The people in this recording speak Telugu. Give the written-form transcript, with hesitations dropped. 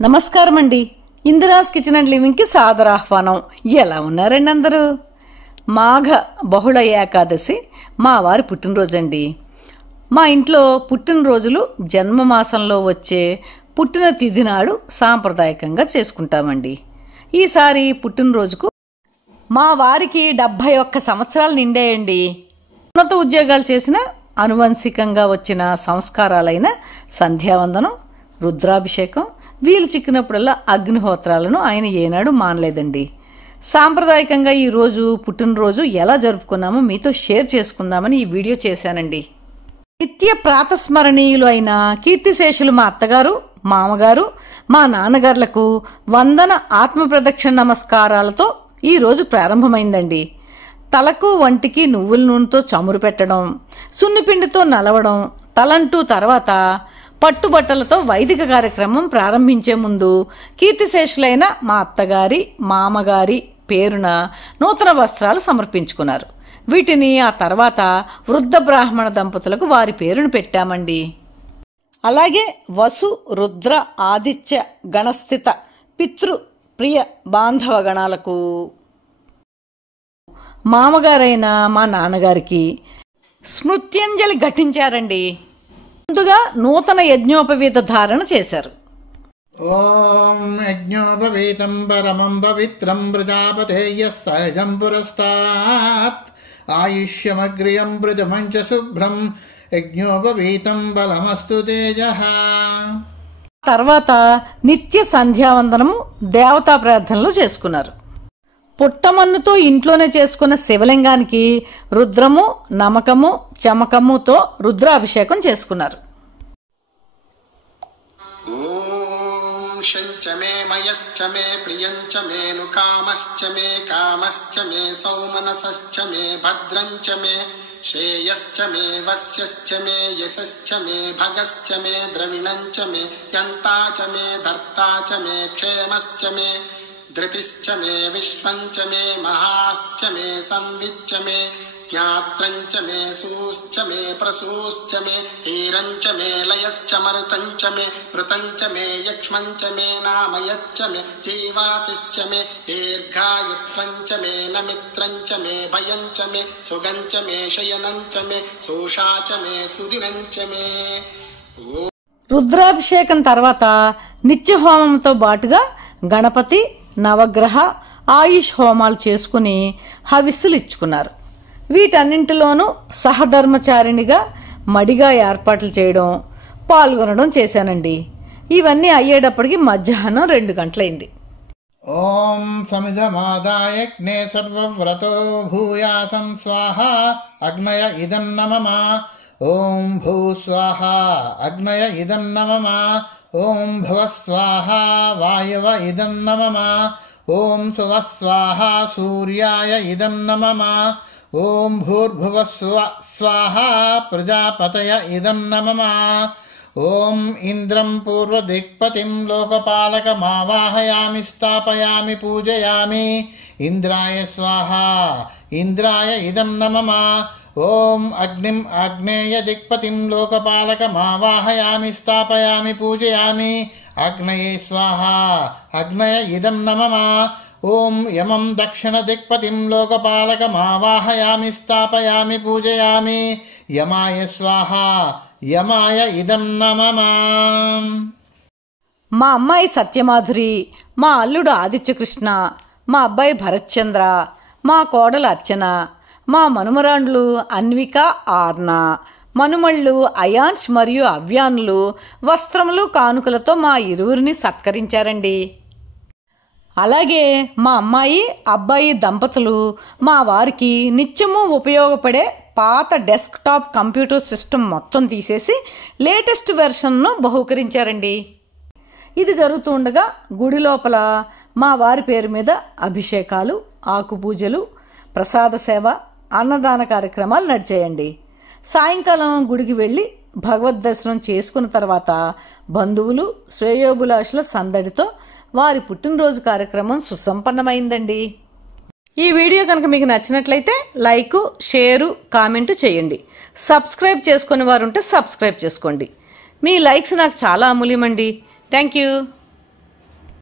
నమస్కారం అండి. ఇందిరాస్ కిచెన్ అండ్ లివింగ్ కి సాదర ఆహ్వానం. ఎలా ఉన్నారండి అందరూ? మాఘ బహుళ ఏకాదశి మా వారి పుట్టినరోజండి. మా ఇంట్లో పుట్టినరోజులు జన్మమాసంలో వచ్చే పుట్టిన తిథి నాడు సాంప్రదాయకంగా చేసుకుంటామండి. ఈసారి పుట్టినరోజుకు మా వారికి 71 సంవత్సరాలు నిండాయండి. ఉన్నత ఉద్యోగాలు చేసిన అనువంశికంగా వచ్చిన సంస్కారాలైన సంధ్యావందనం, రుద్రాభిషేకం, వీలు చిక్కినప్పుడల్లా అగ్నిహోత్రాలను ఆయన ఏనాడు మానలేదండి. సాంప్రదాయకంగా ఈరోజు పుట్టినరోజు ఎలా జరుపుకున్నామో మీతో షేర్ చేసుకుందామని ఈ వీడియో చేశానండి. నిత్య ప్రాతస్మరణీయులు అయిన కీర్తిశేషులు మా అత్తగారు, మామగారు, మా నాన్నగారులకు వందన ఆత్మప్రదక్షిణ నమస్కారాలతో ఈరోజు ప్రారంభమైందండి. తలకు వంటికి నువ్వుల నూనెతో చమురు పెట్టడం, సున్నిపిండితో నలవడం, తలంటూ తర్వాత పట్టుబట్టలతో వైదిక కార్యక్రమం ప్రారంభించే ముందు కీర్తిశేషులైన మా అత్తగారి, మామగారి పేరున నూతన వస్త్రాలు సమర్పించుకున్నారు. వీటిని ఆ తర్వాత వృద్ధ బ్రాహ్మణ దంపతులకు వారి పేరును పెట్టామండి. అలాగే వసు, రుద్ర, ఆదిత్య గణస్థిత పితృ ప్రియ బాంధవ గణాలకు మామగారైన మా నాన్నగారికి స్మృత్యంజలి ఘటించారండి. ముందుగా నూతన యజ్ఞోపవీత ధారణ చేశారు. ఓం యజ్ఞోపవీతం పరమం పవిత్రం ప్రజాపతేయ సహజం పురస్తాత్ ఆయుష్యమగ్రియం ప్రజమంచ శుభ్రం యజ్ఞోపవీతం బలమస్తు తేజః. తర్వాత నిత్య సంధ్యావందనము, దేవతా ప్రార్థనలు చేసుకున్నారు. పుట్టమన్నుతో ఇంట్లోనే చేసుకున్న శివలింగానికి రుద్రము, నమకము, చమకముతో రుద్రాభిషేకం చేసుకున్నారు. ఓం శంచ మే మయశ్చ మే ప్రియంచ మే నుకామశ్చ మే కామశ్చ మే సౌమనసశ్చ మే భద్రంచ మే శ్రేయశ్చ మే వస్యశ్చ మే యశశ్చ మే భగశ్చ మే ద్రవిణంచ మే యంతా చ మే ధర్తా చ మే క్షేమశ్చ మే ధృతిశ్చ మే విశ్వంచ మే మహాశ్చ మే సంవిచ్చ మే జ్ఞాత్రంచ మే సూశ్చ మే ప్రసూశ్చ మే ధీరంచ మే లయశ్చ మరుతంచ మే మృతంచ మే యక్ష్మంచ మే నామయచ్చ మే జీవాతిశ్చ మే దీర్ఘాయుత్వంచ మే నమిత్రంచ మే భయంచ మే సుగంచ మే శయనంచ మే సోషాచ మే సుదినంచ మే. రుద్రాభిషేకం తర్వాత నిత్య హోమంతో బాటుగా గణపతి, నవగ్రహ, ఆయుష్ హోమాలు చేసుకుని హవిస్సులు ఇచ్చుకున్నారు. వీటన్నింటిలోనూ సహధర్మచారిణిగా మడిగా ఏర్పాట్లు చేయడం, పాల్గొనడం చేశానండి. ఇవన్నీ అయ్యేటప్పటికి మధ్యాహ్నం 2 గంటలైంది. ఓం సమిధమాదాయజ్ఞే సర్వవ్రతో భూయాసం స్వాహ అగ్నయ ఇదం నమమ. ఓం భూ స్వాహ అగ్నయ ఇదం నమమ. ఓం భువ స్వాహ వాయవ ఇదం నమమ. ఓం సువ స్వాహ సూర్యాయ ఇదం నమమ. ఓం భూర్భువ స్వాహ ప్రజాపతయ ఇదం నమమ. ఓం ఇంద్రం పూర్వదిక్పతిం లోకపాలకమావాహయామి స్థాపయామి పూజయామి. ఇంద్రాయ స్వాహ ఇంద్రాయ ఇదం నమమ. ఓం అగ్నిం ఆగ్నేయ దిక్పతిం లోకపాలకమావాహయామి స్థాపయామి పూజయామి. అగ్నయే స్వాహ అగ్నయ ఇదం నమమ. ఓం యమం దక్షిణ దిక్పతిం లోకపాలకమావాహయామి స్థాపయామి పూజయామి. యమాయ స్వాహ యమాయ ఇదం నమమ. మా అమ్మాయి సత్యమాధురి, మా అల్లుడు ఆదిత్యకృష్ణ, మా అబ్బాయి భరత్చంద్ర, మా కోడలు అర్చన, మా మనుమరాండ్లు అన్విక, ఆర్న, మనుమళ్ళు అయాన్ష్ మరియు అవ్యాన్లు వస్త్రములు, కానుకలతో మా ఇరువురిని సత్కరించారండి. అలాగే మా అమ్మాయి, అబ్బాయి దంపతులు మా వారికి నిత్యము ఉపయోగపడే పాత డెస్క్టాప్ కంప్యూటర్ సిస్టమ్ మొత్తం తీసేసి లేటెస్ట్ వెర్షన్ను బహూకరించారండి. ఇది జరుగుతూ ఉండగా గుడి లోపల మా వారి పేరు మీద అభిషేకాలు, ఆకుపూజలు, ప్రసాద సేవ, అన్నదాన కార్యక్రమాలు నడిచేయండి. సాయంకాలం గుడికి వెళ్ళి భగవద్దర్శనం చేసుకున్న తర్వాత బంధువులు, శ్రేయోభిలాషుల సందడితో వారి పుట్టినరోజు కార్యక్రమం సుసంపన్నమైందండి. ఈ వీడియో కనుక మీకు నచ్చినట్లయితే లైక్, షేరు, కామెంట్ చేయండి. సబ్స్క్రైబ్ చేసుకునే వారు ఉంటే సబ్స్క్రైబ్ చేసుకోండి. మీ లైక్స్ నాకు చాలా అమూల్యమండి. Thank you.